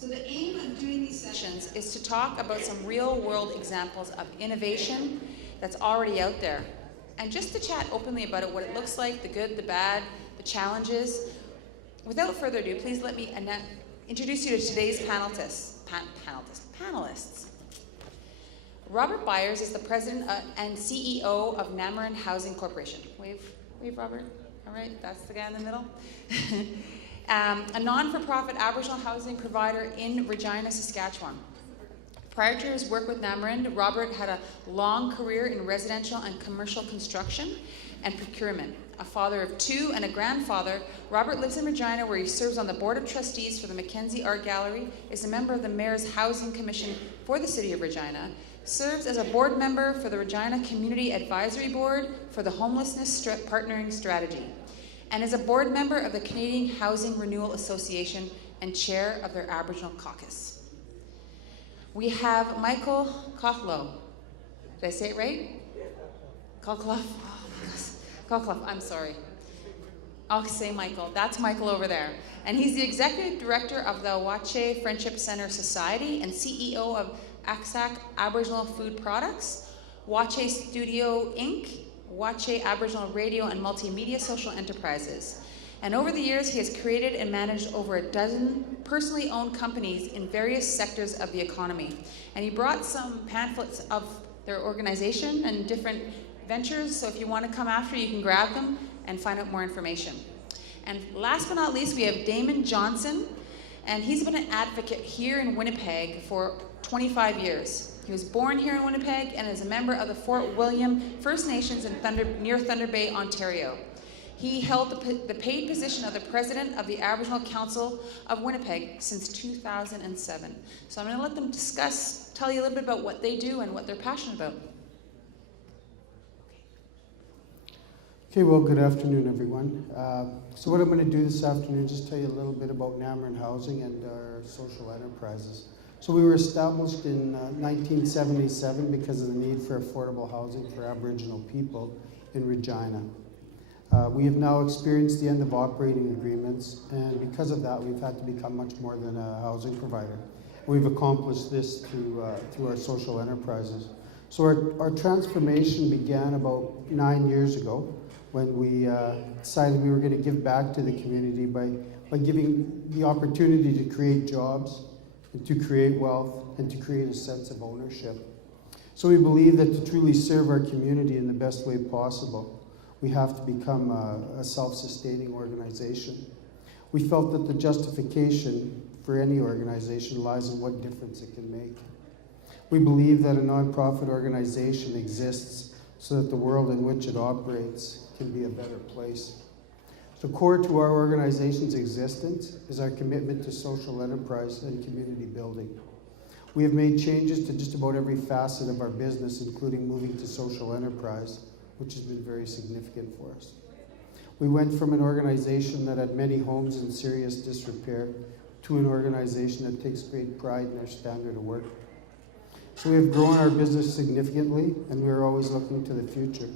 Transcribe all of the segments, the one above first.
So the aim of doing these sessions is to talk about some real-world examples of innovation that's already out there. And just to chat openly about it, what it looks like, the good, the bad, the challenges. Without further ado, please let me introduce you to today's panelists. Robert Byers is the president and CEO of Namarin Housing Corporation. Wave, Robert. All right, that's the guy in the middle. A non-for-profit Aboriginal housing provider in Regina, Saskatchewan. Prior to his work with Namarin, Robert had a long career in residential and commercial construction and procurement. A father of two and a grandfather, Robert lives in Regina, where he serves on the Board of Trustees for the Mackenzie Art Gallery, is a member of the Mayor's Housing Commission for the City of Regina, serves as a board member for the Regina Community Advisory Board for the Homelessness Partnering Strategy, and is a board member of the Canadian Housing Renewal Association and chair of their Aboriginal Caucus. We have Michael Kochlow. Did I say it right? Kochlow? Oh my gosh. Kochlow, I'm sorry. I'll say Michael. That's Michael over there. And he's the executive director of the Wache Friendship Center Society and CEO of ACSAC Aboriginal Food Products, Wache Studio Inc., Wache Aboriginal Radio and Multimedia Social Enterprises. And over the years, he has created and managed over a dozen personally owned companies in various sectors of the economy. And he brought some pamphlets of their organization and different ventures, so if you want to come after, you can grab them and find out more information. And last but not least, we have Damon Johnson, and he's been an advocate here in Winnipeg for 25 years. He was born here in Winnipeg and is a member of the Fort William First Nations near Thunder Bay, Ontario. He held the paid position of the president of the Aboriginal Council of Winnipeg since 2007. So I'm going to let them tell you a little bit about what they do and what they're passionate about. Okay, well, good afternoon, everyone. So what I'm going to do this afternoon is just tell you a little bit about Namarin Housing and our social enterprises. So we were established in 1977 because of the need for affordable housing for Aboriginal people in Regina. We have now experienced the end of operating agreements, and because of that, we've had to become much more than a housing provider. We've accomplished this through our social enterprises. So our transformation began about 9 years ago when we decided we were going to give back to the community by giving the opportunity to create jobs, and to create wealth, and to create a sense of ownership. So we believe that to truly serve our community in the best way possible, we have to become a self-sustaining organization. We felt that the justification for any organization lies in what difference it can make. We believe that a nonprofit organization exists so that the world in which it operates can be a better place. So core to our organization's existence is our commitment to social enterprise and community building. We have made changes to just about every facet of our business, including moving to social enterprise, which has been very significant for us. We went from an organization that had many homes in serious disrepair to an organization that takes great pride in our standard of work. So we have grown our business significantly, and we are always looking to the future.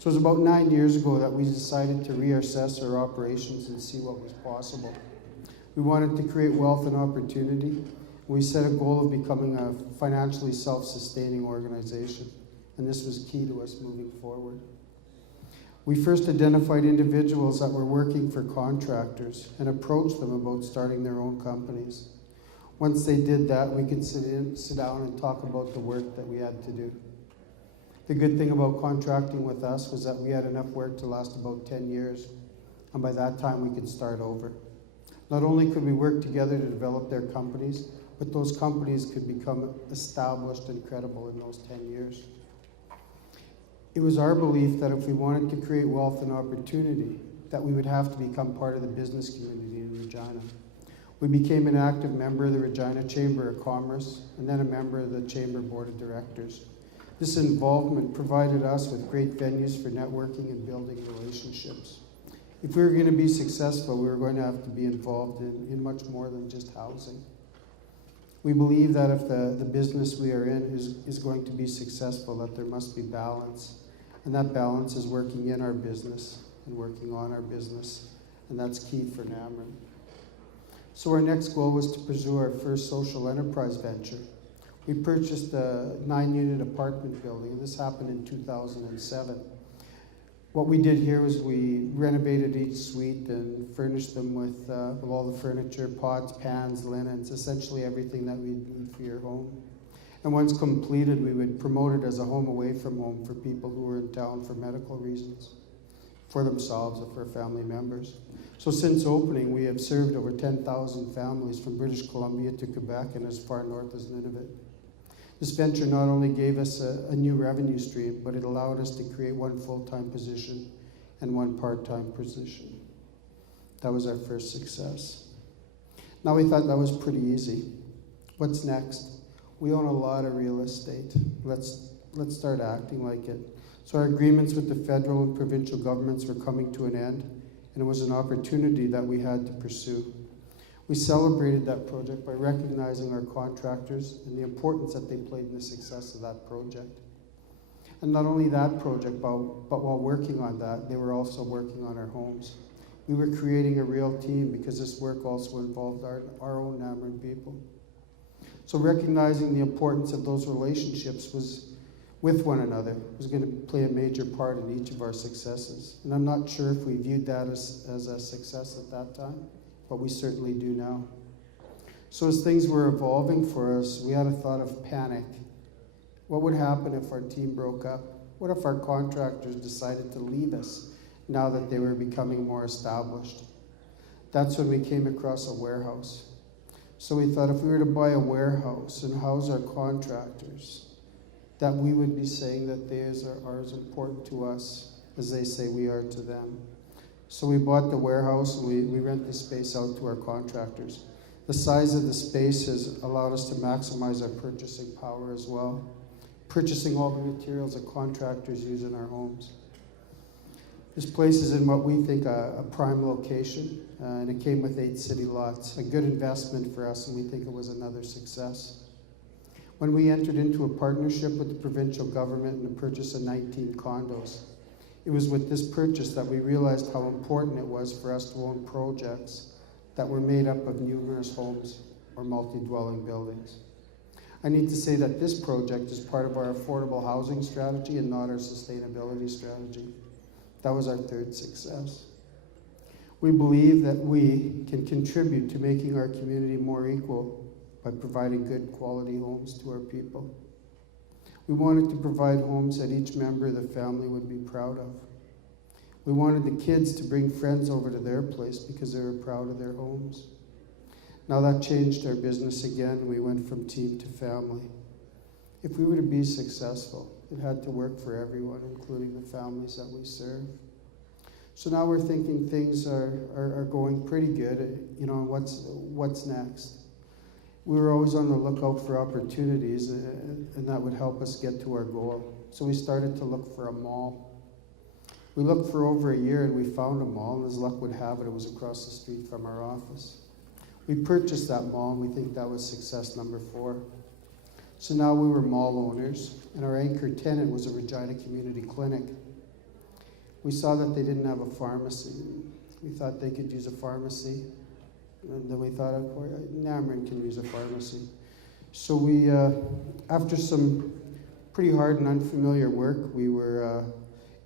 So it was about 9 years ago that we decided to reassess our operations and see what was possible. We wanted to create wealth and opportunity. We set a goal of becoming a financially self-sustaining organization, and this was key to us moving forward. We first identified individuals that were working for contractors and approached them about starting their own companies. Once they did that, we could sit down and talk about the work that we had to do. The good thing about contracting with us was that we had enough work to last about 10 years, and by that time we could start over. Not only could we work together to develop their companies, but those companies could become established and credible in those 10 years. It was our belief that if we wanted to create wealth and opportunity, that we would have to become part of the business community in Regina. We became an active member of the Regina Chamber of Commerce, and then a member of the Chamber Board of Directors. This involvement provided us with great venues for networking and building relationships. If we were going to be successful, we were going to have to be involved in much more than just housing. We believe that if the business we are in is going to be successful, that there must be balance. And that balance is working in our business and working on our business. And that's key for Namarin. So our next goal was to pursue our first social enterprise venture. We purchased a 9-unit apartment building, and this happened in 2007. What we did here was we renovated each suite and furnished them with all the furniture, pots, pans, linens, essentially everything that we need for your home. And once completed, we would promote it as a home away from home for people who were in town for medical reasons, for themselves or for family members. So since opening, we have served over 10,000 families from British Columbia to Quebec and as far north as Nunavut. This venture not only gave us a new revenue stream, but it allowed us to create one full-time position and one part-time position. That was our first success. Now we thought that was pretty easy. What's next? We own a lot of real estate. Let's start acting like it. So our agreements with the federal and provincial governments were coming to an end, and it was an opportunity that we had to pursue. We celebrated that project by recognizing our contractors and the importance that they played in the success of that project. And not only that project, but while working on that, they were also working on our homes. We were creating a real team because this work also involved our own Namarin people. So recognizing the importance of those relationships with one another was going to play a major part in each of our successes. And I'm not sure if we viewed that as a success at that time, but we certainly do now. So as things were evolving for us, we had a thought of panic. What would happen if our team broke up? What if our contractors decided to leave us now that they were becoming more established? That's when we came across a warehouse. So we thought if we were to buy a warehouse and house our contractors, that we would be saying that they are as important to us as they say we are to them. So we bought the warehouse and we rent the space out to our contractors. The size of the space has allowed us to maximize our purchasing power as well, purchasing all the materials that contractors use in our homes. This place is in what we think a prime location, and it came with 8 city lots, a good investment for us, and we think it was another success. When we entered into a partnership with the provincial government and the purchase of 19 condos, it was with this purchase that we realized how important it was for us to own projects that were made up of numerous homes or multi-dwelling buildings. I need to say that this project is part of our affordable housing strategy and not our sustainability strategy. That was our third success. We believe that we can contribute to making our community more equal by providing good quality homes to our people. We wanted to provide homes that each member of the family would be proud of. We wanted the kids to bring friends over to their place because they were proud of their homes. Now that changed our business again. We went from team to family. If we were to be successful, it had to work for everyone, including the families that we serve. So now we're thinking things are going pretty good. What's next? We were always on the lookout for opportunities, and that would help us get to our goal. So we started to look for a mall. We looked for over a year, and we found a mall, and as luck would have it, it was across the street from our office. We purchased that mall, and we think that was success number 4. So now we were mall owners, and our anchor tenant was a Regina Community Clinic. We saw that they didn't have a pharmacy. We thought they could use a pharmacy. And then we thought, of course, Namarin can use a pharmacy. So we, after some pretty hard and unfamiliar work, we were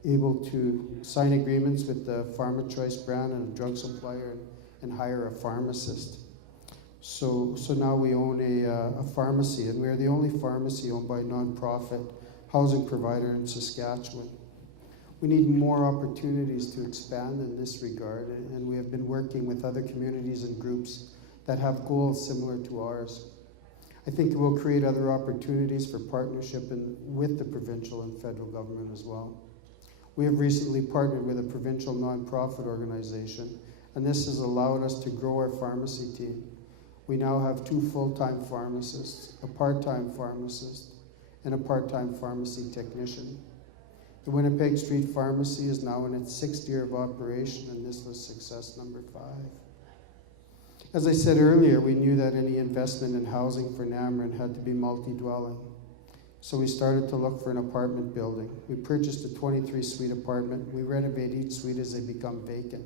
able to sign agreements with the PharmaChoice brand and a drug supplier and hire a pharmacist. So now we own a pharmacy, and we're the only pharmacy owned by a nonprofit housing provider in Saskatchewan. We need more opportunities to expand in this regard, and we have been working with other communities and groups that have goals similar to ours. I think it will create other opportunities for partnership with the provincial and federal government as well. We have recently partnered with a provincial nonprofit organization, and this has allowed us to grow our pharmacy team. We now have 2 full-time pharmacists, a part-time pharmacist, and a part-time pharmacy technician. The Winnipeg Street Pharmacy is now in its 6th year of operation, and this was success number 5. As I said earlier, we knew that any investment in housing for Namarin had to be multi-dwelling. So we started to look for an apartment building. We purchased a 23-suite apartment. We renovate each suite as they become vacant.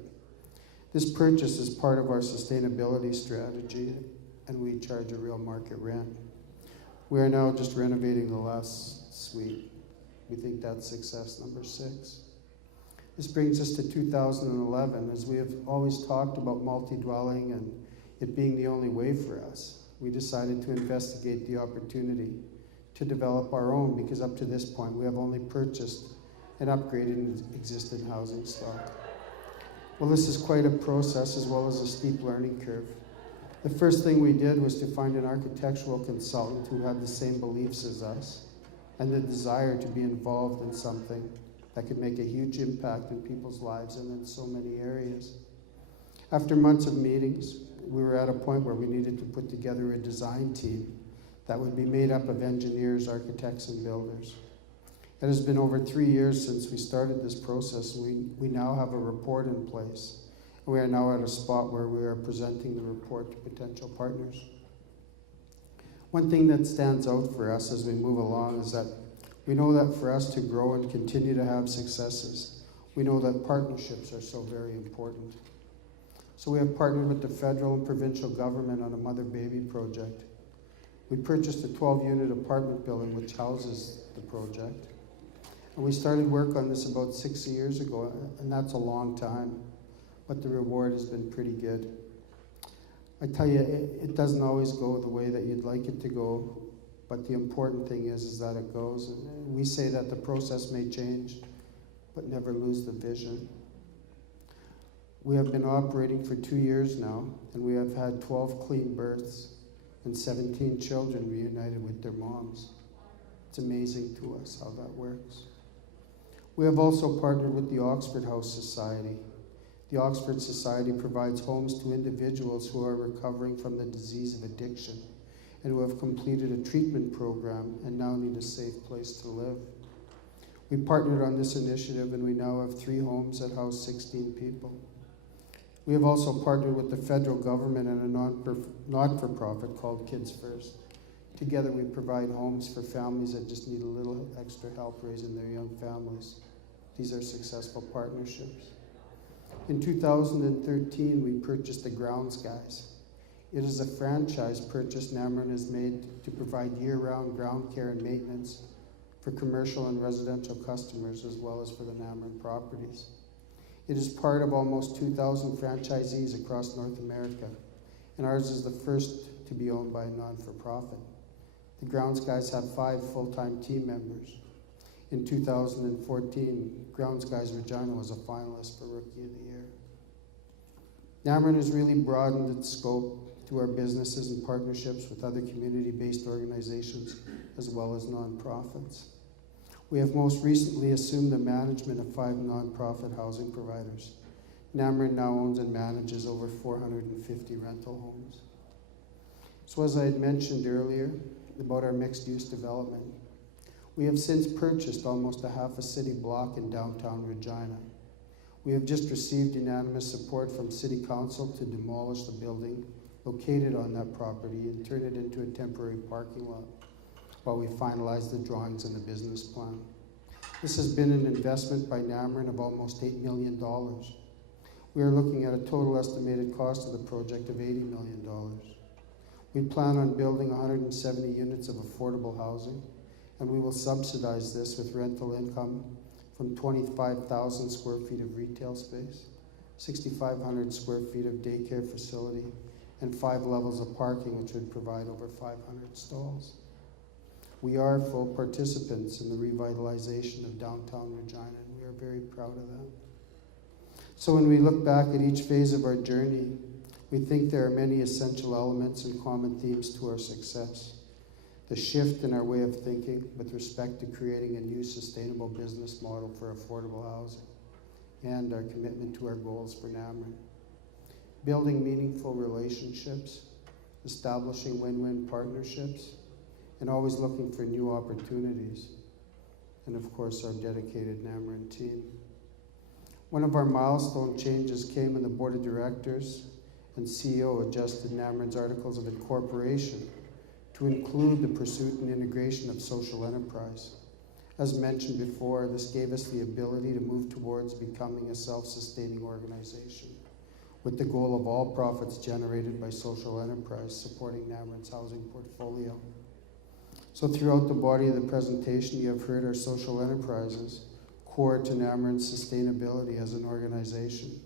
This purchase is part of our sustainability strategy, and we charge a real market rent. We are now just renovating the last suite. We think that's success number 6. This brings us to 2011. As we have always talked about multi-dwelling and it being the only way for us, we decided to investigate the opportunity to develop our own, because up to this point we have only purchased and upgraded existing housing stock. Well, this is quite a process as well as a steep learning curve. The first thing we did was to find an architectural consultant who had the same beliefs as us and the desire to be involved in something that could make a huge impact in people's lives and in so many areas. After months of meetings, we were at a point where we needed to put together a design team that would be made up of engineers, architects, and builders. It has been over 3 years since we started this process, and we now have a report in place. And we are now at a spot where we are presenting the report to potential partners. One thing that stands out for us as we move along is that we know that for us to grow and continue to have successes, we know that partnerships are so very important. So we have partnered with the federal and provincial government on a mother-baby project. We purchased a 12-unit apartment building which houses the project. And we started work on this about 6 years ago, and that's a long time, but the reward has been pretty good. I tell you, it doesn't always go the way that you'd like it to go, but the important thing is that it goes. And we say that the process may change, but never lose the vision. We have been operating for 2 years now, and we have had 12 clean births and 17 children reunited with their moms. It's amazing to us how that works. We have also partnered with the Oxford House Society. The Oxford Society provides homes to individuals who are recovering from the disease of addiction and who have completed a treatment program and now need a safe place to live. We partnered on this initiative, and we now have 3 homes that house 16 people. We have also partnered with the federal government and a not-for-profit called Kids First. Together we provide homes for families that just need a little extra help raising their young families. These are successful partnerships. In 2013, we purchased the Grounds Guys. It is a franchise purchase Namron has made to provide year-round ground care and maintenance for commercial and residential customers, as well as for the Namron properties. It is part of almost 2,000 franchisees across North America, and ours is the first to be owned by a non-for-profit. The Grounds Guys have 5 full-time team members. In 2014, Grounds Guys Regina was a finalist for Rookie of the Year. Namron has really broadened its scope to our businesses and partnerships with other community-based organizations as well as nonprofits. We have most recently assumed the management of 5 nonprofit housing providers. Namron now owns and manages over 450 rental homes. So as I had mentioned earlier about our mixed-use development, we have since purchased almost a half a city block in downtown Regina. We have just received unanimous support from City Council to demolish the building located on that property and turn it into a temporary parking lot while we finalize the drawings and the business plan. This has been an investment by Namron of almost $8 million. We are looking at a total estimated cost of the project of $80 million. We plan on building 170 units of affordable housing, and we will subsidize this with rental income from 25,000 square feet of retail space, 6,500 square feet of daycare facility, and 5 levels of parking, which would provide over 500 stalls. We are full participants in the revitalization of downtown Regina, and we are very proud of that. So when we look back at each phase of our journey, we think there are many essential elements and common themes to our success. The shift in our way of thinking with respect to creating a new sustainable business model for affordable housing, and our commitment to our goals for Namron. Building meaningful relationships, establishing win-win partnerships, and always looking for new opportunities. And of course, our dedicated Namron team. One of our milestone changes came when the board of directors and CEO adjusted Namron's articles of incorporation to include the pursuit and integration of social enterprise. As mentioned before, this gave us the ability to move towards becoming a self-sustaining organization with the goal of all profits generated by social enterprise supporting NAMRIN's housing portfolio. So throughout the body of the presentation, you have heard our social enterprises core to NAMRIN's sustainability as an organization,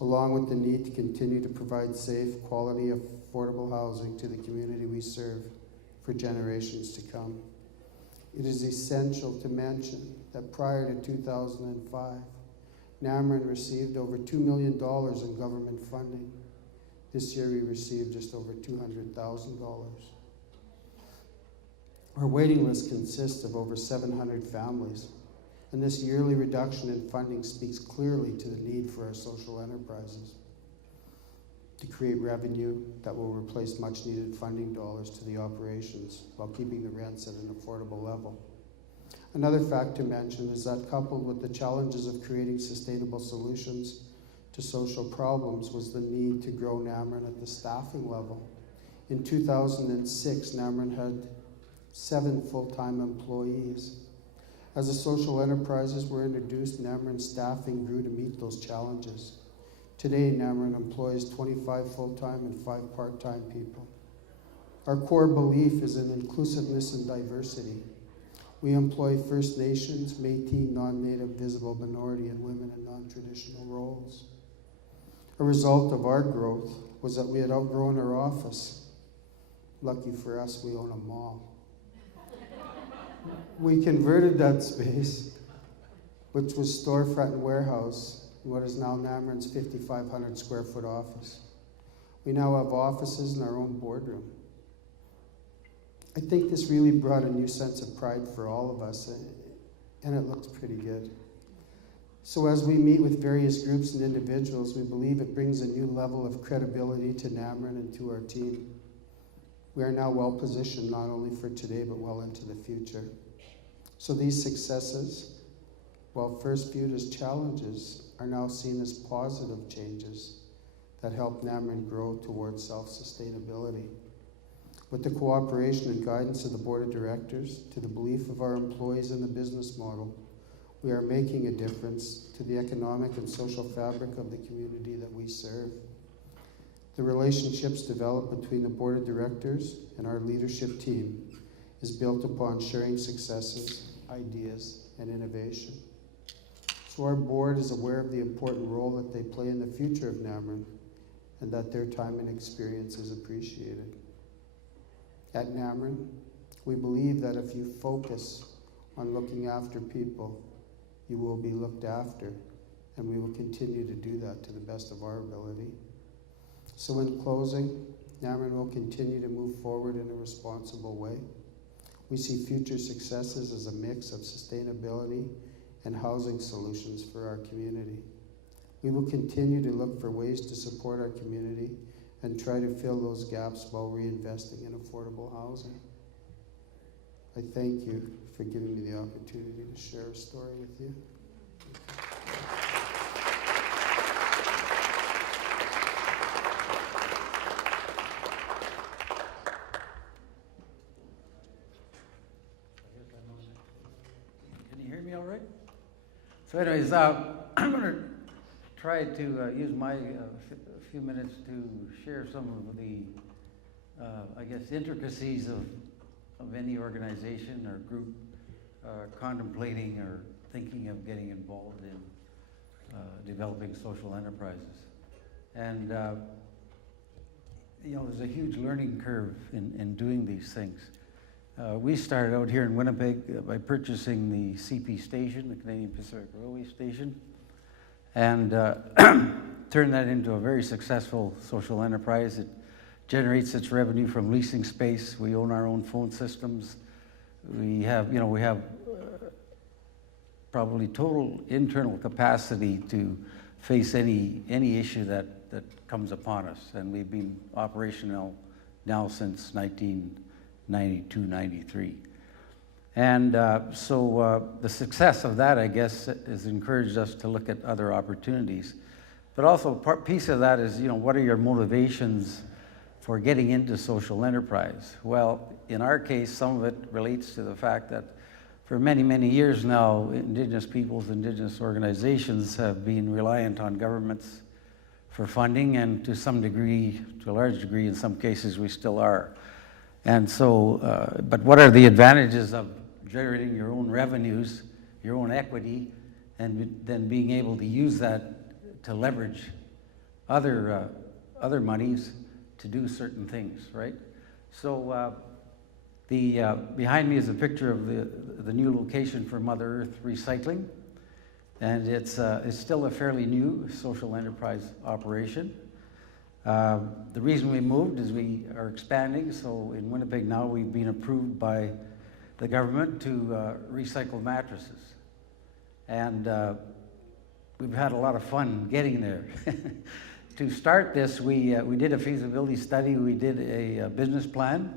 along with the need to continue to provide safe, quality, affordable housing to the community we serve for generations to come. It is essential to mention that prior to 2005, NAMRIN received over $2 million in government funding. This year we received just over $200,000. Our waiting list consists of over 700 families, and this yearly reduction in funding speaks clearly to the need for our social enterprises to create revenue that will replace much needed funding dollars to the operations while keeping the rents at an affordable level. Another fact to mention is that coupled with the challenges of creating sustainable solutions to social problems was the need to grow NAMRIN at the staffing level. In 2006, NAMRIN had 7 full-time employees. As the social enterprises were introduced, NAMRIN staffing grew to meet those challenges. Today, NAMRIN employs 25 full-time and 5 part-time people. Our core belief is in inclusiveness and diversity. We employ First Nations, Métis, non-Native, visible minority, and women in non-traditional roles. A result of our growth was that we had outgrown our office. Lucky for us, we own a mall. We converted that space, which was storefront and warehouse, in what is now NAMRIN's 5,500 square foot office. We now have offices in our own boardroom. I think this really brought a new sense of pride for all of us, and it looks pretty good. So as we meet with various groups and individuals, we believe it brings a new level of credibility to NAMRIN and to our team. We are now well positioned not only for today, but well into the future. So these successes, while first viewed as challenges, are now seen as positive changes that help NAMRIN grow towards self-sustainability. With the cooperation and guidance of the Board of Directors, to the belief of our employees in the business model, we are making a difference to the economic and social fabric of the community that we serve. The relationships developed between the Board of Directors and our leadership team is built upon sharing successes, ideas, and innovation. So our board is aware of the important role that they play in the future of NAMRIN and that their time and experience is appreciated. At NAMRIN, we believe that if you focus on looking after people, you will be looked after, and we will continue to do that to the best of our ability. So in closing, NAMRIN will continue to move forward in a responsible way. We see future successes as a mix of sustainability and housing solutions for our community. We will continue to look for ways to support our community and try to fill those gaps while reinvesting in affordable housing. I thank you for giving me the opportunity to share a story with you. Can you hear me all right? So anyways, I'm going to try to use my few minutes to share some of the, I guess, intricacies of any organization or group contemplating or thinking of getting involved in developing social enterprises. And, you know, there's a huge learning curve in doing these things. We started out here in Winnipeg by purchasing the CP station, the Canadian Pacific Railway Station, and turned that into a very successful social enterprise. It generates its revenue from leasing space. We own our own phone systems. We have probably total internal capacity to face any issue that comes upon us. And we've been operational now since 1992, 93. And so the success of that, I guess, has encouraged us to look at other opportunities. But also, piece of that is, you know, what are your motivations for getting into social enterprise? Well, in our case, some of it relates to the fact that for many, many years now, Indigenous peoples, Indigenous organizations have been reliant on governments for funding, and to some degree, to a large degree in some cases, we still are. And so, but what are the advantages of generating your own revenues, your own equity, and then being able to use that to leverage other monies to do certain things, right? So behind me is a picture of the new location for Mother Earth Recycling, and it's still a fairly new social enterprise operation. The reason we moved is we are expanding, so in Winnipeg now we've been approved by the government to recycle mattresses. And we've had a lot of fun getting there. To start this, we did a feasibility study, we did a business plan,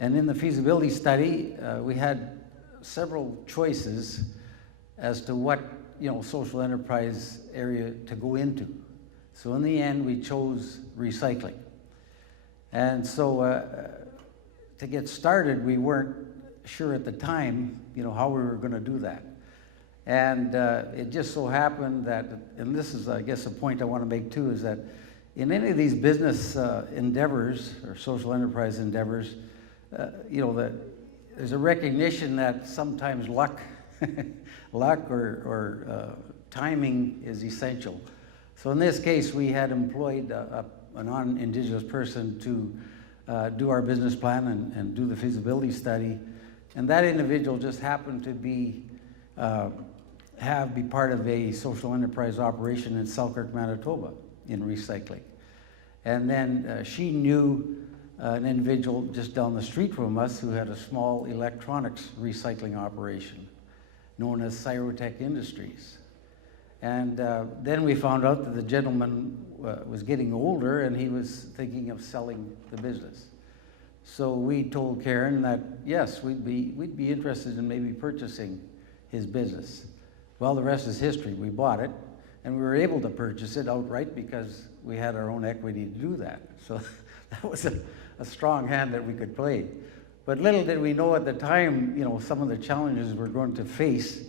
and in the feasibility study, we had several choices as to what social enterprise area to go into. So in the end, we chose recycling. And so to get started, we weren't sure at the time, how we were going to do that. And it just so happened that, and this is, I guess, a point I want to make too, is that in any of these business endeavors or social enterprise endeavors, that there's a recognition that sometimes luck or timing is essential. So in this case, we had employed a non-Indigenous person to do our business plan and do the feasibility study, and that individual just happened to be part of a social enterprise operation in Selkirk, Manitoba, in recycling. And then she knew an individual just down the street from us who had a small electronics recycling operation known as Cyrotech Industries. And then we found out that the gentleman was getting older and he was thinking of selling the business. So we told Karen that, yes, we'd be interested in maybe purchasing his business. Well, the rest is history. We bought it, and we were able to purchase it outright because we had our own equity to do that. So that was a strong hand that we could play. But little did we know at the time, some of the challenges we're going to face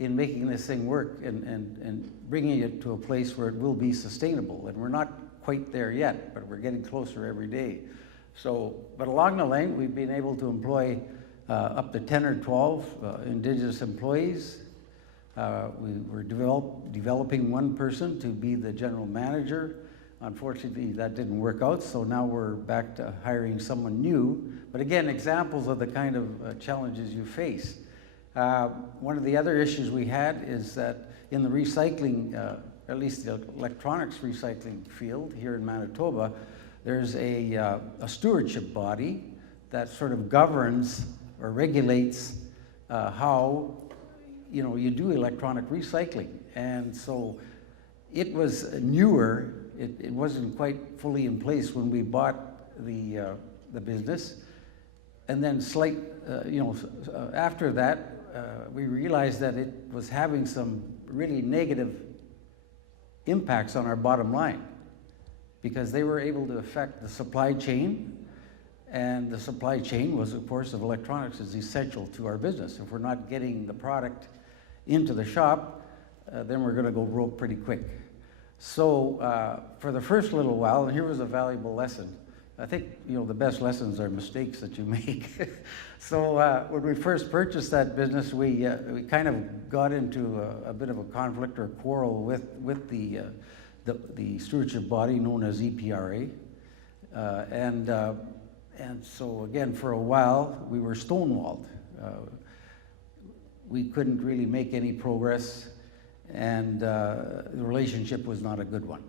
in making this thing work and bringing it to a place where it will be sustainable. And we're not quite there yet, but we're getting closer every day. So, but along the line, we've been able to employ up to 10 or 12 Indigenous employees. We were developing one person to be the general manager. Unfortunately, that didn't work out, so now we're back to hiring someone new. But again, examples of the kind of challenges you face. One of the other issues we had is that in the recycling, at least the electronics recycling field here in Manitoba, there's a stewardship body that sort of governs or regulates how you do electronic recycling. And so it was newer. It wasn't quite fully in place when we bought the business. And then after that, we realized that it was having some really negative impacts on our bottom line because they were able to affect the supply chain, and the supply chain was, of course, of electronics is essential to our business. If we're not getting the product into the shop, then we're going to go broke pretty quick. So for the first little while, and here was a valuable lesson. I think the best lessons are mistakes that you make. So when we first purchased that business, we kind of got into a bit of a conflict or quarrel with the stewardship body known as EPRA, and so again for a while we were stonewalled. We couldn't really make any progress, and the relationship was not a good one.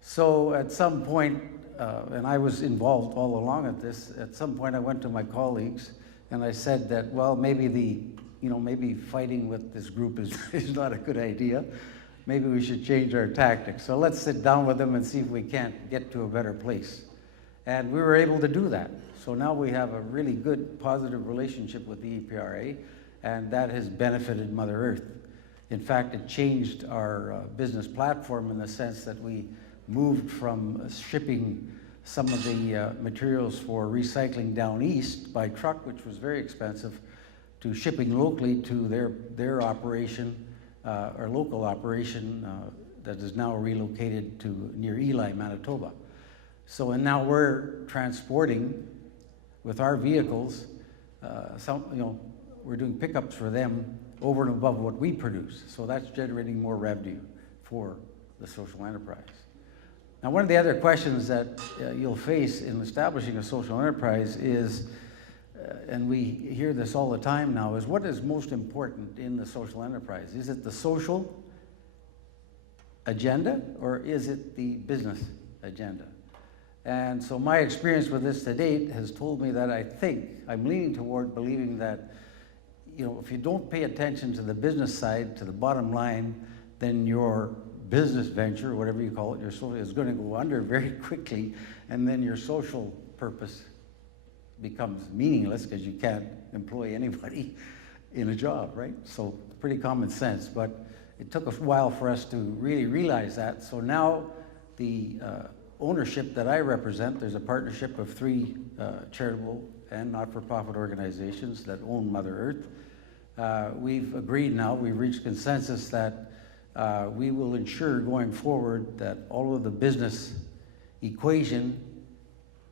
So at some point, and I was involved all along at this, at some point I went to my colleagues and I said that, well, maybe maybe fighting with this group is not a good idea. Maybe we should change our tactics. So let's sit down with them and see if we can't get to a better place. And we were able to do that. So now we have a really good, positive relationship with the EPRA, and that has benefited Mother Earth. In fact, it changed our business platform in the sense that we moved from shipping some of the materials for recycling down east by truck, which was very expensive, to shipping locally to their operation, or local operation, that is now relocated to near Ely, Manitoba. So, and now we're transporting with our vehicles, we're doing pickups for them over and above what we produce. So that's generating more revenue for the social enterprise. Now, one of the other questions that you'll face in establishing a social enterprise is, and we hear this all the time now, is what is most important in the social enterprise? Is it the social agenda or is it the business agenda? And so my experience with this to date has told me that I'm leaning toward believing that, if you don't pay attention to the business side, to the bottom line, then your business venture, whatever you call it, your social, is going to go under very quickly, and then your social purpose becomes meaningless because you can't employ anybody in a job, right? So pretty common sense, but it took a while for us to really realize that. So now the ownership that I represent, there's a partnership of 3 charitable and not-for-profit organizations that own Mother Earth. We've agreed now, we've reached consensus that we will ensure going forward that all of the business equation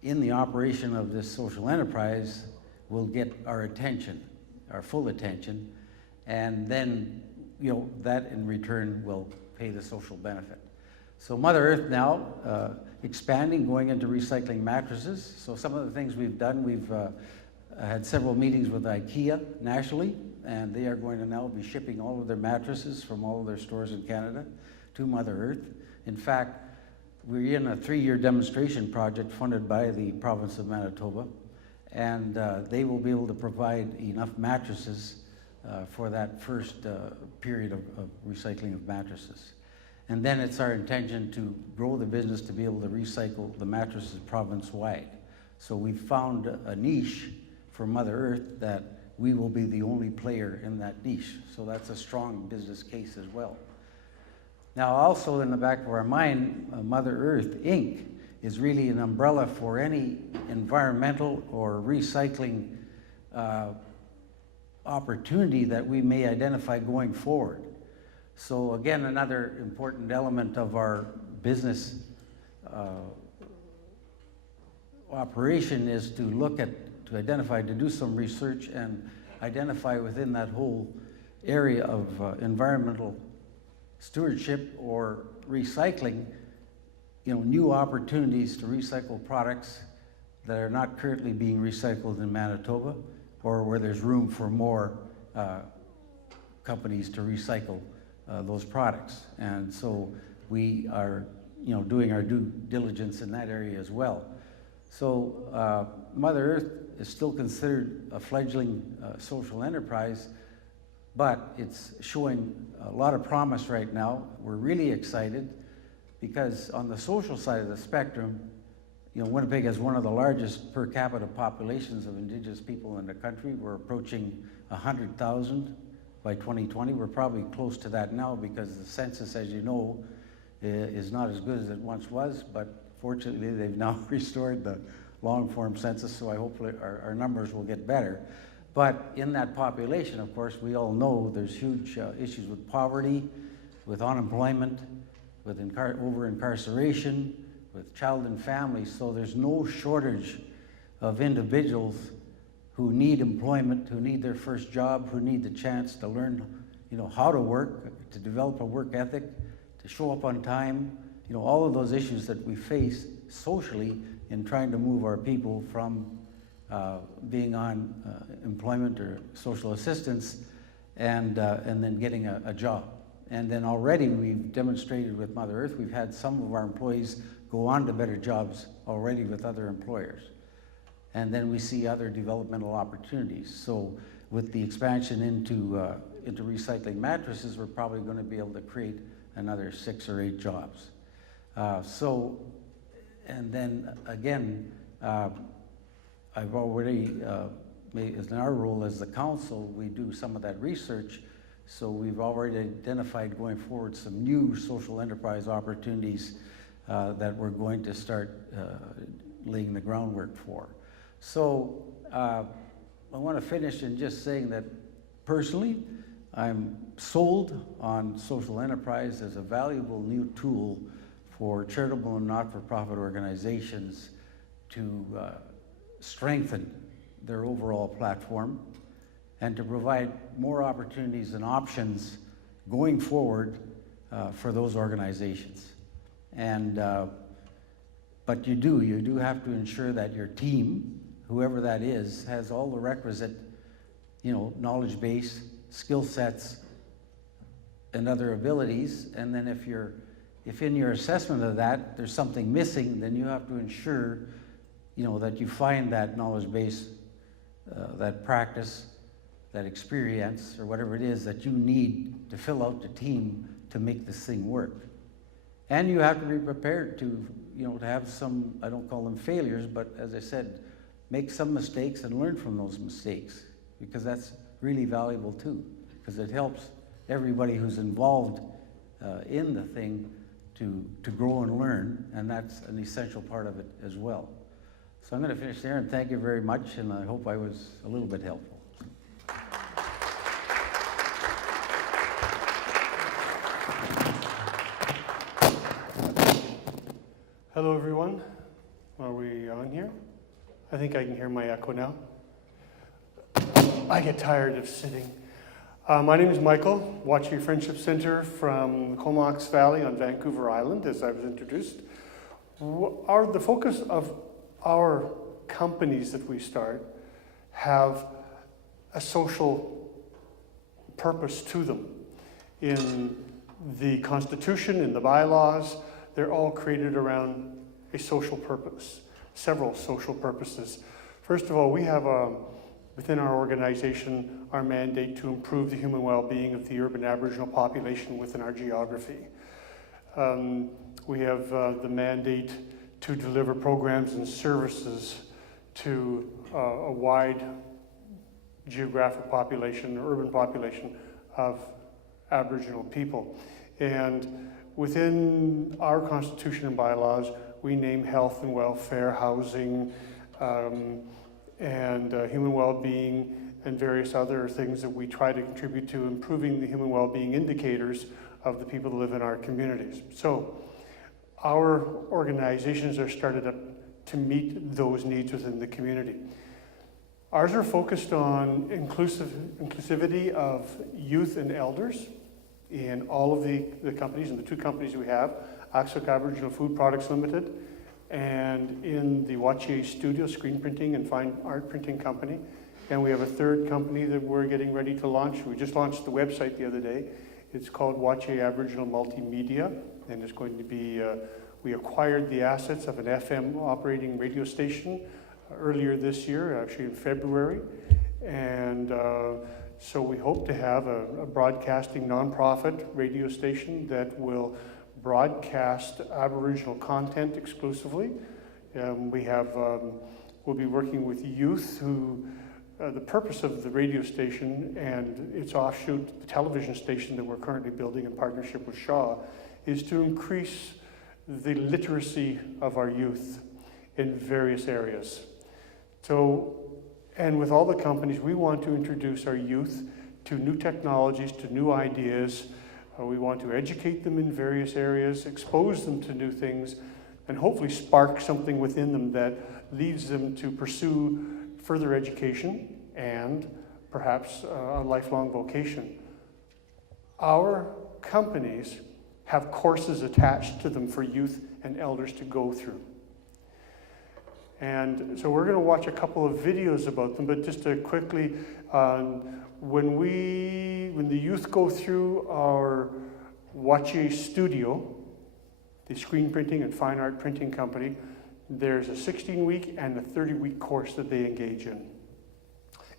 in the operation of this social enterprise will get our attention, our full attention, and then, that in return will pay the social benefit. So Mother Earth now expanding, going into recycling mattresses. So some of the things we've done, we've had several meetings with IKEA nationally, and they are going to now be shipping all of their mattresses from all of their stores in Canada to Mother Earth. In fact, we're in a 3-year demonstration project funded by the province of Manitoba, and they will be able to provide enough mattresses for that first period of recycling of mattresses. And then it's our intention to grow the business to be able to recycle the mattresses province-wide. So we've found a niche for Mother Earth that we will be the only player in that niche. So that's a strong business case as well. Now, also in the back of our mind, Mother Earth, Inc. is really an umbrella for any environmental or recycling opportunity that we may identify going forward. So again, another important element of our business operation is to look at, to identify, to do some research and identify within that whole area of environmental stewardship or recycling, new opportunities to recycle products that are not currently being recycled in Manitoba, or where there's room for more companies to recycle those products. And so we are, doing our due diligence in that area as well. So Mother Earth is still considered a fledgling social enterprise, but it's showing a lot of promise right now. We're really excited because on the social side of the spectrum, Winnipeg has one of the largest per capita populations of Indigenous people in the country. We're approaching 100,000 by 2020. We're probably close to that now because the census, as you know, is not as good as it once was, but fortunately they've now restored the long-form census, so I hope our numbers will get better. But in that population, of course, we all know there's huge issues with poverty, with unemployment, with over-incarceration, with child and family, so there's no shortage of individuals who need employment, who need their first job, who need the chance to learn, how to work, to develop a work ethic, to show up on time, all of those issues that we face socially in trying to move our people from being on employment or social assistance and then getting a job. And then already we've demonstrated with Mother Earth, we've had some of our employees go on to better jobs already with other employers. And then we see other developmental opportunities. So with the expansion into recycling mattresses, we're probably going to be able to create another 6 or 8 jobs. And then again, I've already, in our role as the council, we do some of that research. So we've already identified going forward some new social enterprise opportunities that we're going to start laying the groundwork for. So I want to finish in just saying that personally, I'm sold on social enterprise as a valuable new tool for charitable and not-for-profit organizations to strengthen their overall platform and to provide more opportunities and options going forward for those organizations. And but you do have to ensure that your team, whoever that is, has all the requisite, knowledge base, skill sets, and other abilities. And then if in your assessment of that there's something missing, then you have to ensure, that you find that knowledge base, that practice, that experience, or whatever it is that you need to fill out the team to make this thing work. And you have to be prepared to, to have some, I don't call them failures, but as I said, make some mistakes and learn from those mistakes, because that's really valuable too, because it helps everybody who's involved in the thing to grow and learn, and that's an essential part of it as well. So I'm going to finish there, and thank you very much, and I hope I was a little bit helpful. Hello, everyone. Are we on here? I think I can hear my echo now. I get tired of sitting. My name is Michael, Watcher Friendship Center from the Comox Valley on Vancouver Island, as I was introduced. The focus of our companies that we start have a social purpose to them. In the Constitution, in the bylaws, they're all created around a social purpose, several social purposes. First of all, we have within our organization our mandate to improve the human well-being of the urban Aboriginal population within our geography. We have the mandate to deliver programs and services to a wide geographic population, urban population of Aboriginal people. And within our Constitution and bylaws, we name health and welfare, housing, and human well-being, and various other things that we try to contribute to improving the human well-being indicators of the people that live in our communities. So our organizations are started up to meet those needs within the community. Ours are focused on inclusivity of youth and elders in all of the companies, and the two companies we have, Aksuk Aboriginal Food Products Limited, and in the Watcher Studio, screen printing and fine art printing company. And we have a third company that we're getting ready to launch. We just launched the website the other day. It's called Watcher Aboriginal Multimedia, and it's going to be, we acquired the assets of an FM operating radio station earlier this year, actually in February. And so we hope to have a broadcasting nonprofit radio station that will broadcast Aboriginal content exclusively. We'll be working with youth who, the purpose of the radio station and its offshoot, the television station that we're currently building in partnership with Shaw, is to increase the literacy of our youth in various areas. So, and with all the companies, we want to introduce our youth to new technologies, to new ideas. We want to educate them in various areas, expose them to new things, and hopefully spark something within them that leads them to pursue further education and perhaps a lifelong vocation. Our companies have courses attached to them for youth and elders to go through. And so we're going to watch a couple of videos about them, but just to quickly, when the youth go through our Watcher Studio, the screen printing and fine art printing company, there's a 16-week and a 30-week course that they engage in.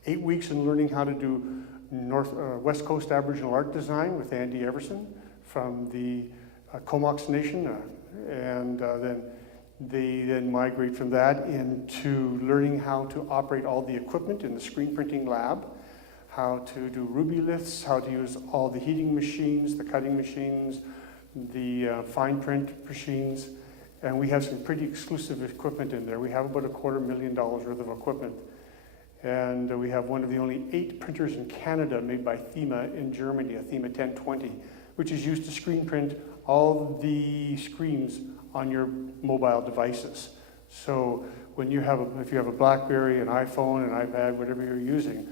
8 weeks in learning how to do West Coast Aboriginal art design with Andy Everson from the Comox Nation, and then they then migrate from that into learning how to operate all the equipment in the screen printing lab, how to do ruby lifts, how to use all the heating machines, the cutting machines, the fine print machines, and we have some pretty exclusive equipment in there. We have about $250,000 worth of equipment. And we have one of the only 8 printers in Canada made by Thema in Germany, a Thema 1020, which is used to screen print all the screens on your mobile devices. So when you have if you have a BlackBerry, an iPhone, an iPad, whatever you're using,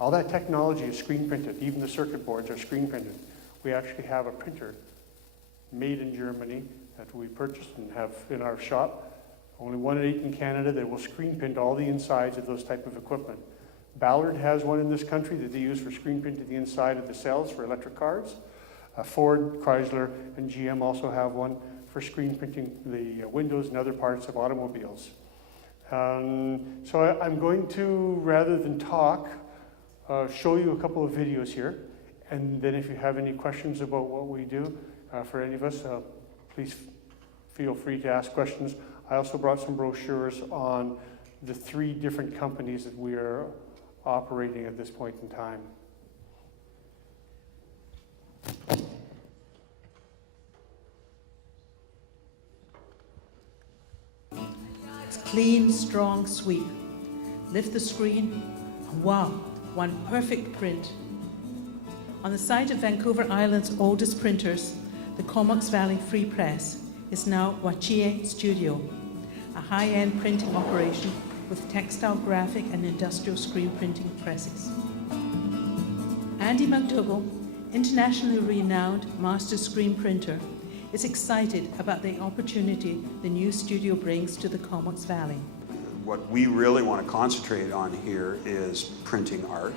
all that technology is screen printed. Even the circuit boards are screen printed. We actually have a printer made in Germany that we purchased and have in our shop. Only 1 in 8 in Canada that will screen print all the insides of those type of equipment. Ballard has one in this country that they use for screen printing the inside of the cells for electric cars. Ford, Chrysler, and GM also have one for screen printing the windows and other parts of automobiles. So I'm going to, rather than talk, show you a couple of videos here. And then if you have any questions about what we do for any of us, please feel free to ask questions. I also brought some brochures on the 3 different companies that we are operating at this point in time. Clean, strong sweep. Lift the screen, and wow, one perfect print. On the site of Vancouver Island's oldest printers, the Comox Valley Free Press is now Wattier Studio, a high-end printing operation with textile, graphic, and industrial screen printing presses. Andy McDougall, internationally renowned master screen printer, is excited about the opportunity the new studio brings to the Comox Valley. What we really want to concentrate on here is printing art,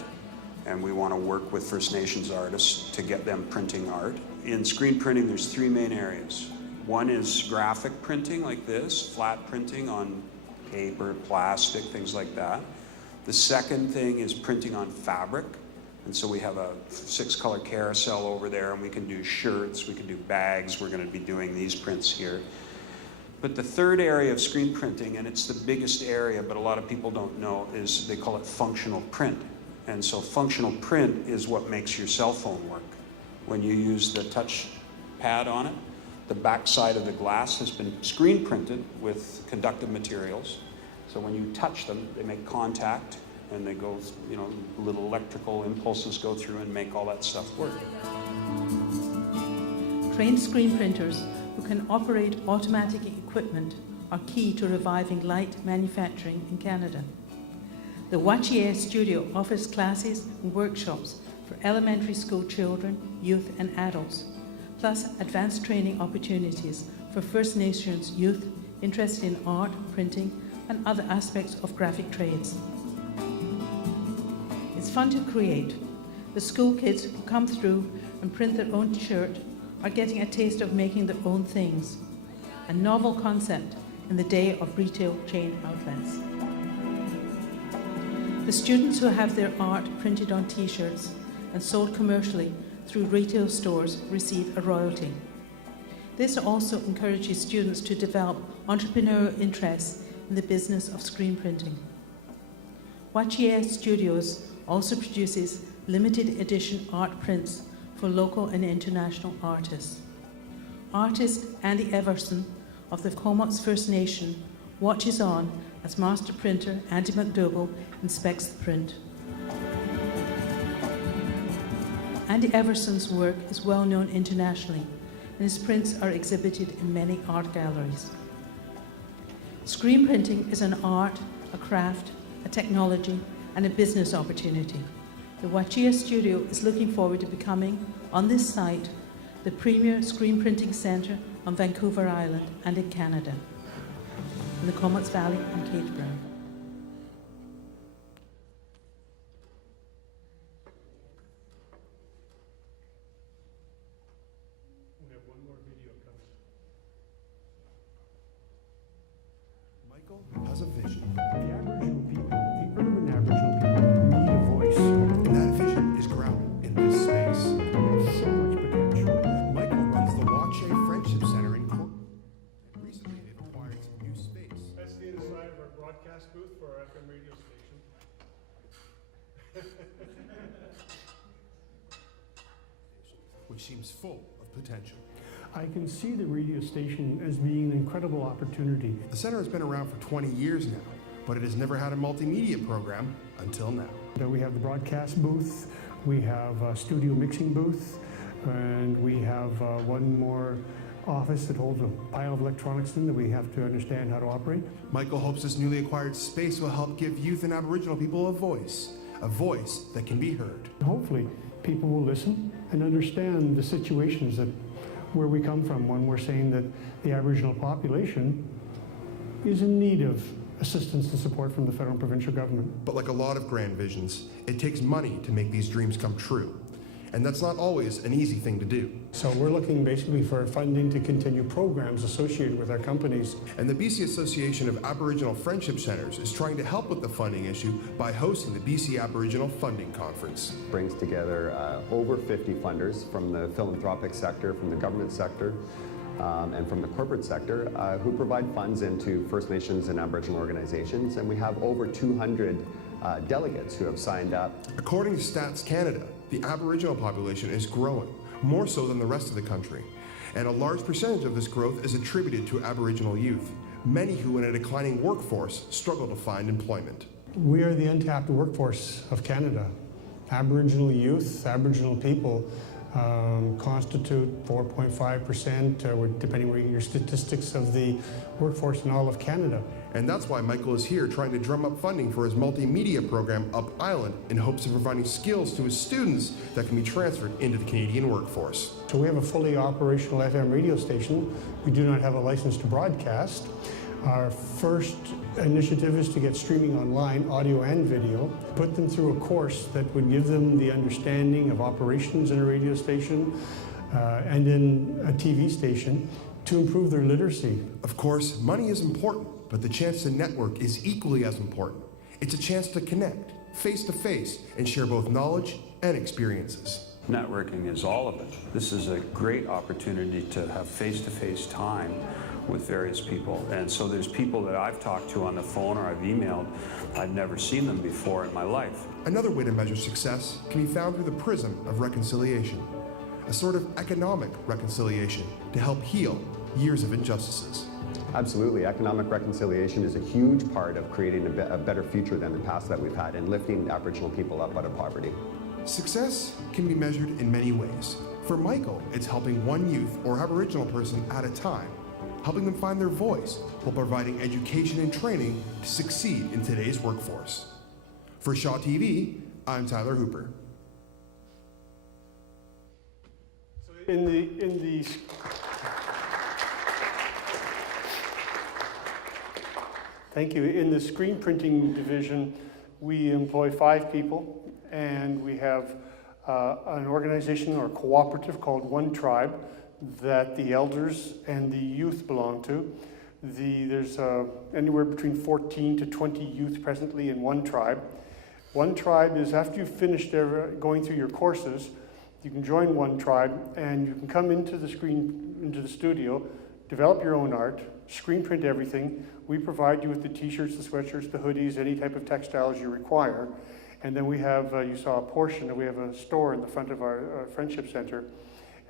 and we want to work with First Nations artists to get them printing art. In screen printing, there's 3 main areas. One is graphic printing like this, flat printing on paper, plastic, things like that. The second thing is printing on fabric. And so we have a 6-color carousel over there, and we can do shirts, we can do bags. We're going to be doing these prints here. But the third area of screen printing, and it's the biggest area, but a lot of people don't know, is they call it functional print. And so functional print is what makes your cell phone work. When you use the touch pad on it, the back side of the glass has been screen printed with conductive materials. So when you touch them, they make contact, and they go, little electrical impulses go through and make all that stuff work. Trained screen printers who can operate automatic equipment are key to reviving light manufacturing in Canada. The Wattier Studio offers classes and workshops for elementary school children, youth, and adults, plus advanced training opportunities for First Nations youth interested in art, printing, and other aspects of graphic trades. It's fun to create. The school kids who come through and print their own shirt are getting a taste of making their own things, a novel concept in the day of retail chain outlets. The students who have their art printed on t-shirts and sold commercially through retail stores receive a royalty. This also encourages students to develop entrepreneurial interests in the business of screen printing. Wattier Studios also produces limited edition art prints for local and international artists. Artist Andy Everson of the Comox First Nation watches on as master printer Andy McDougall inspects the print. Andy Everson's work is well known internationally, and his prints are exhibited in many art galleries. Screen printing is an art, a craft, a technology, and a business opportunity. The Wattier Studio is looking forward to becoming, on this site, the premier screen printing centre on Vancouver Island and in Canada, in the Comox Valley and Kate Brown. We have one more video coming. Michael has a vision. The Aboriginal people, the urban Aboriginal people, need a voice. And that vision is grounded in this space. There's so much potential. Michael runs the Wattier Friendship Center in Cork. And recently they've acquired some new space. That's the inside of our broadcast booth for our FM radio station. Which seems full of potential. I can see the radio station as being an incredible opportunity. The center has been around for 20 years now. but it has never had a multimedia program until now. We have the broadcast booth, we have a studio mixing booth, and we have one more office that holds a pile of electronics in that we have to understand how to operate. Michael hopes this newly acquired space will help give youth and Aboriginal people a voice that can be heard. Hopefully, people will listen and understand the situations that where we come from when we're saying that the Aboriginal population is in need of assistance and support from the federal and provincial government. But like a lot of grand visions, it takes money to make these dreams come true. And that's not always an easy thing to do. So we're looking basically for funding to continue programs associated with our companies. And the BC Association of Aboriginal Friendship Centres is trying to help with the funding issue by hosting the BC Aboriginal Funding Conference. Brings together over 50 funders from the philanthropic sector, from the government sector, and from the corporate sector who provide funds into First Nations and Aboriginal organizations. And we have over 200 delegates who have signed up. According to Stats Canada, the Aboriginal population is growing, more so than the rest of the country. And a large percentage of this growth is attributed to Aboriginal youth, many who in a declining workforce struggle to find employment. We are the untapped workforce of Canada. Aboriginal youth, Aboriginal people constitute 4.5%, depending where you get your statistics, of the workforce in all of Canada. And that's why Michael is here trying to drum up funding for his multimedia program Up Island in hopes of providing skills to his students that can be transferred into the Canadian workforce. So we have a fully operational FM radio station. We do not have a license to broadcast. Our first initiative is to get streaming online, audio and video, put them through a course that would give them the understanding of operations in a radio station and in a TV station to improve their literacy. Of course, money is important, but the chance to network is equally as important. It's a chance to connect, face to face, and share both knowledge and experiences. Networking is all of it. This is a great opportunity to have face-to-face time with various people. And so there's people that I've talked to on the phone or I've emailed. I've never seen them before in my life. Another way to measure success can be found through the prism of reconciliation, a sort of economic reconciliation to help heal years of injustices. Absolutely. Economic reconciliation is a huge part of creating a better future than the past that we've had and lifting Aboriginal people up out of poverty. Success can be measured in many ways. For Michael, it's helping one youth or Aboriginal person at a time, helping them find their voice while providing education and training to succeed in today's workforce. For Shaw TV, I'm Tyler Hooper. Thank you. In the screen printing division, we employ 5 people, and we have an organization or cooperative called One Tribe that the elders and the youth belong to. There's anywhere between 14 to 20 youth presently in One Tribe. One Tribe is, after you've finished going through your courses, you can join One Tribe and you can come into the studio, develop your own art, screen print everything. We provide you with the t-shirts, the sweatshirts, the hoodies, any type of textiles you require. And then we have, you saw a portion, we have a store in the front of our Friendship Center.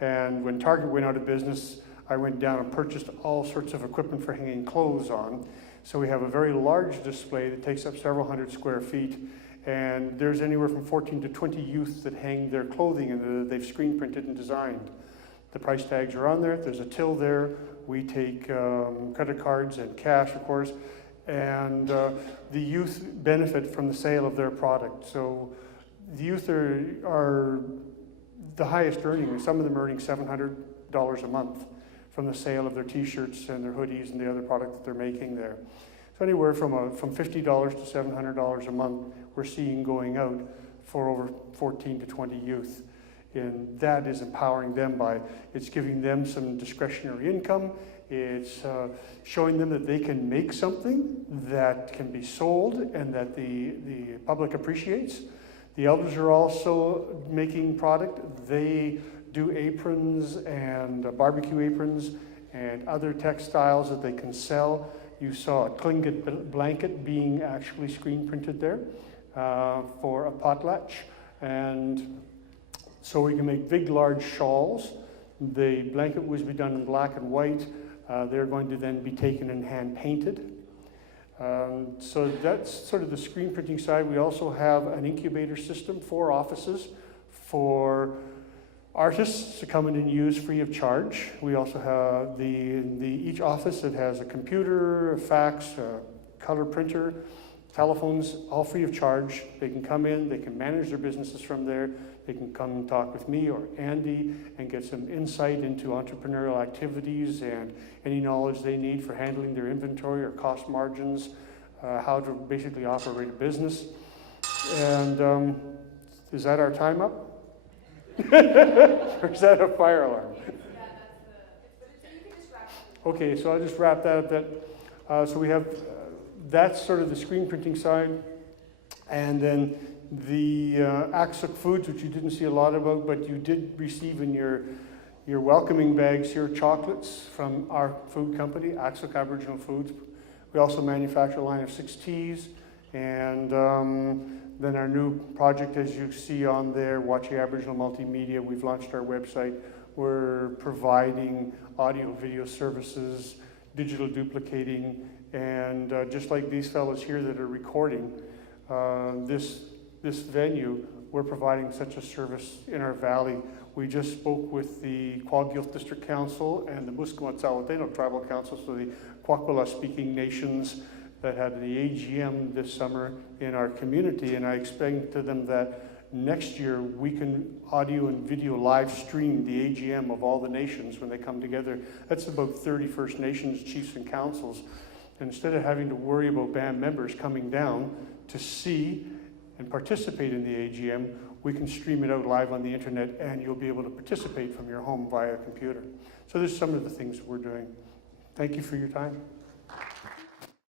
And when Target went out of business, I went down and purchased all sorts of equipment for hanging clothes on. So we have a very large display that takes up several hundred square feet. And there's anywhere from 14 to 20 youth that hang their clothing and they've screen printed and designed. The price tags are on there. There's a till there. We take credit cards and cash, of course. And the youth benefit from the sale of their product. So the youth are the highest earning. Some of them earning $700 a month from the sale of their t-shirts and their hoodies and the other product that they're making there. So anywhere from $50 to $700 a month we're seeing going out for over 14 to 20 youth. And that is empowering them it's giving them some discretionary income. It's showing them that they can make something that can be sold and that the public appreciates. The elders are also making product. They do aprons and barbecue aprons and other textiles that they can sell. You saw a Tlingit blanket being actually screen printed there for a potlatch. And so we can make big, large shawls. The blanket was be done in black and white. They're going to then be taken and hand painted. So that's sort of the screen printing side. We also have an incubator system, 4 offices for artists to come in and use free of charge. We also have each office that has a computer, a fax, a color printer, telephones, all free of charge. They can come in, they can manage their businesses from there. They can come and talk with me or Andy and get some insight into entrepreneurial activities and any knowledge they need for handling their inventory or cost margins, how to basically operate a business. And is that our time up? Or is that a fire alarm? Okay, so I'll just wrap that up. So we have, that's sort of the screen printing side. And then the Aksuk foods, which you didn't see a lot about, but you did receive in your welcoming bags here, chocolates from our food company, Aksuk Aboriginal Foods. We also manufacture a line of 6 teas, and then our new project, as you see on there, Watching Aboriginal Multimedia, we've launched our website. We're providing audio video services, digital duplicating, and just like these fellows here that are recording this venue, we're providing such a service in our valley. We just spoke with the Kwagilth District Council and the Musqueam-Wet'suwet'en Tribal Council, so the Kwakwala speaking nations that had the AGM this summer in our community, and I explained to them that next year we can audio and video live stream the AGM of all the nations when they come together. That's about 30 First Nations chiefs and councils. And instead of having to worry about band members coming down to see and participate in the AGM, we can stream it out live on the internet and you'll be able to participate from your home via a computer. So there's some of the things we're doing. Thank you for your time.